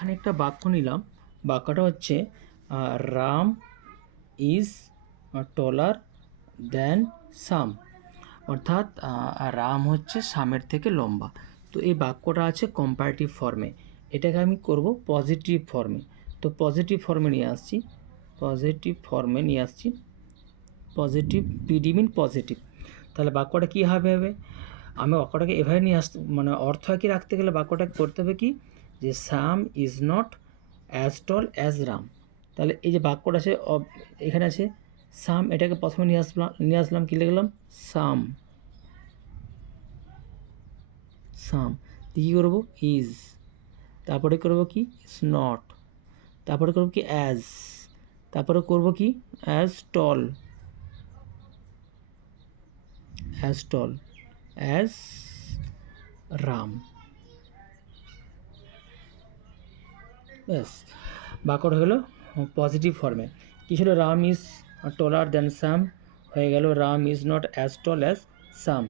এখানে একটা বাক্য নিলাম, বাক্যটা হচ্ছে রাম ইজ টলার দ্যান সাম, অর্থাৎ রাম হচ্ছে সামের থেকে লম্বা। তো এই বাক্যটা আছে কম্পারেটিভ ফর্মে, এটাকে আমি করব পজিটিভ ফর্মে। তো পজিটিভ ফর্মে নিয়ে আসছি, পজিটিভ পিডি মিন পজিটিভ। তাহলে বাক্যটা কী হবে, আমি বাক্যটাকে এভাবে নিয়ে আসতে মানে অর্থ একই রাখতে গেলে বাক্যটাকে করতে হবে কি, যে সাম is not as tall as Ram. তাহলে এই যে বাক্যটা আছে এখানে আছে সাম, এটাকে প্রথমে নিয়ে আসলাম কি লিখলাম, সাম। কী করবো, ইজ, তারপরে করবো কি ইজ নট, তারপরে করবো কি অ্যাজ, তারপরে করবো কি অ্যাজ টল, অ্যাজ রাম। ব্যাস, বাক্যটা হলো পজিটিভ ফর্মে। কী ছিল, রাম ইজ টলার দ্যান সাম, হয়ে গেল Ram is not as tall as some.